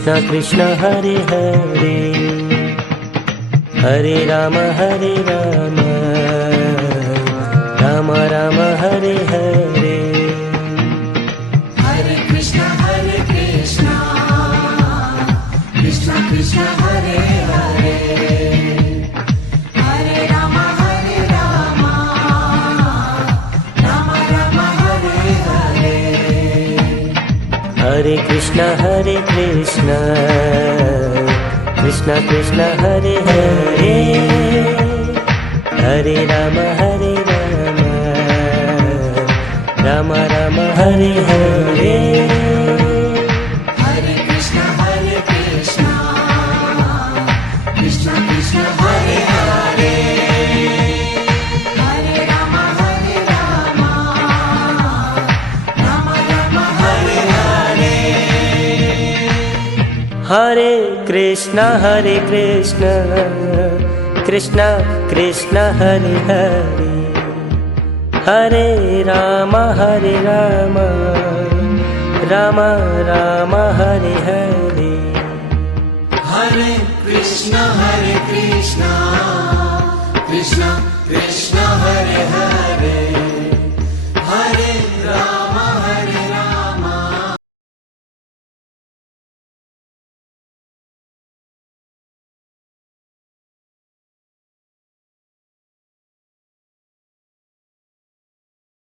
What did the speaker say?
Krishna Krishna Hare Hare, Hare Ram Ram Ram Hare Hare. Hare Krishna Krishna Krishna Hare Hare, Hare Ram Ram Ram Hare Hare. Hare Krishna Krishna Krishna Hare Hare, Hare Ram Ram Hare Hare. Hare Krishna Krishna Krishna Hare Hare, Hare Ram Ram Ram Hare Hare. Hare Krishna Krishna Krishna Hare Hare, Hare Ram Ram Ram Hare Hare. Hare Krishna Krishna Krishna Hare Hare,